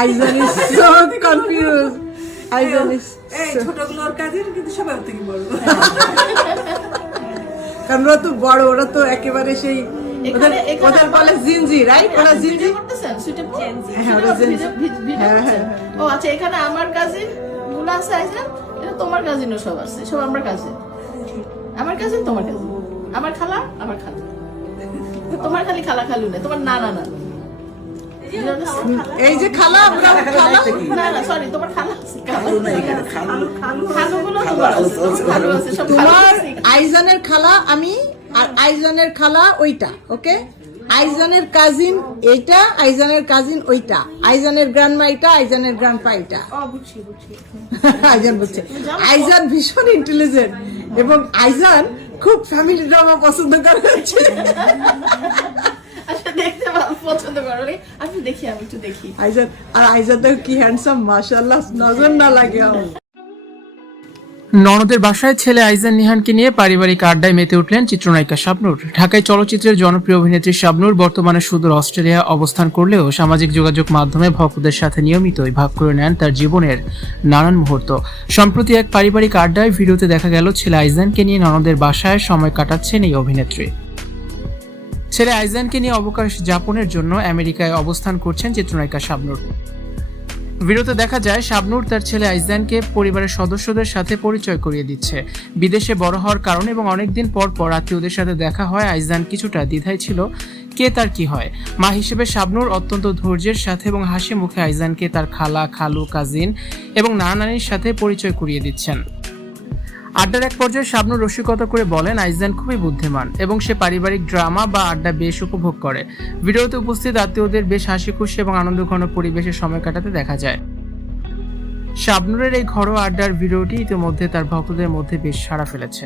আইজান is so confuse. Aizan is ছোটগুলোর cousin কিন্তু সবাই ওর থেকে বড়। কারণ ওরা তো বড়, ওরা তো একেবারে সেই ওদের বলে জিনজি, রাইট? ওরা জিনজি করতেছেন সুইটেবল। হ্যাঁ, ওরা জিনজি। হ্যাঁ হ্যাঁ। ও আচ্ছা, এখানে আমার কাজিন গুলো আছে আইজান, এটা তোমার কাজিনও সব আছে, সব আমরা কাজিন। আমার কাজিন তোমার কাজিন, আমার খালা আমার খালা, তোমার খালি খালা খালু না, তোমার নানা না। এই যে খালা, আমরা খালা না না সরি, তোমার খালা আছে, খালুগুলো তোমার আছে, খালু আছে, সব খালু তোমার আছে। আইজানের খালা আমি, আর আইজানের খালা ওইটা, ওকে? আইজানের কাজিন এইটা, আইজানের কাজিন ওইটা, আইজানের গ্র্যান্ডমা এটা, আইজানের গ্র্যান্ডপা এটা। আইজান বলছে আইজান ভীষণ ইন্টেলিজেন্ট এবং আইজান খুব ফ্যামিলি ড্রামা পছন্দ করে হচ্ছে। আচ্ছা, দেখতে পছন্দ করো? আমি দেখি, আমি একটু দেখি। আইজান, আর আইজান তো কি হ্যান্ডসাম, মাশাআল্লাহ, নজর না লাগে আমার। ননদের বাসায় ছেলে আইজান নিহানকে নিয়ে পারিবারিক আড্ডায় মেতে উঠলেন চিত্রনায়িকা শাবনূর। ঢাকায় চলচ্চিত্রের জনপ্রিয় অভিনেত্রী শাবনূর বর্তমানে সুদূর অস্ট্রেলিয়া অবস্থান করলেও সামাজিক যোগাযোগ মাধ্যমে ভক্তদের সাথে নিয়মিতই ভাগ করে নেন তার জীবনের নানান মুহূর্ত। সম্প্রতি এক পারিবারিক আড্ডায় ভিডিওতে দেখা গেল ছেলে আইজানকে নিয়ে ননদের বাসায় সময় কাটাচ্ছেন এই অভিনেত্রী। ছেলে আইজানকে নিয়ে অবকাশ যাপনের জন্য আমেরিকায় অবস্থান করছেন চিত্রনায়িকা শাবনূর। ভিডিওতে দেখা যায় শাবনূর তার ছেলে আইজানকে পরিবারের সদস্যদের সাথে পরিচয় করিয়ে দিচ্ছে। বিদেশে বড় হওয়ার কারণে এবং অনেকদিন পর পর আত্মীয়দের সাথে দেখা হয়, আইজান কিছুটা দ্বিধায় ছিল কে তার কি হয়। মা হিসেবে শাবনূর অত্যন্ত ধৈর্যের সাথে এবং হাসি মুখে আইজানকে তার খালা, খালু, কাজিন এবং নানা নানির সাথে পরিচয় করিয়ে দিচ্ছেন। আড্ডার এক পর্যায়ে শাবনূর রসিকতা করে বলেন আইজান খুবই বুদ্ধিমান এবং সে পারিবারিক ড্রামা বা আড্ডা বেশ উপভোগ করে। ভিডিওতে উপস্থিত আত্মীয়দের বেশ হাসি খুশি এবং আনন্দঘন পরিবেশে সময় কাটাতে দেখা যায়। শাবনূরের এই ঘরোয়া আড্ডার ভিডিওটি ইতিমধ্যে তার ভক্তদের মধ্যে বেশ সাড়া ফেলেছে।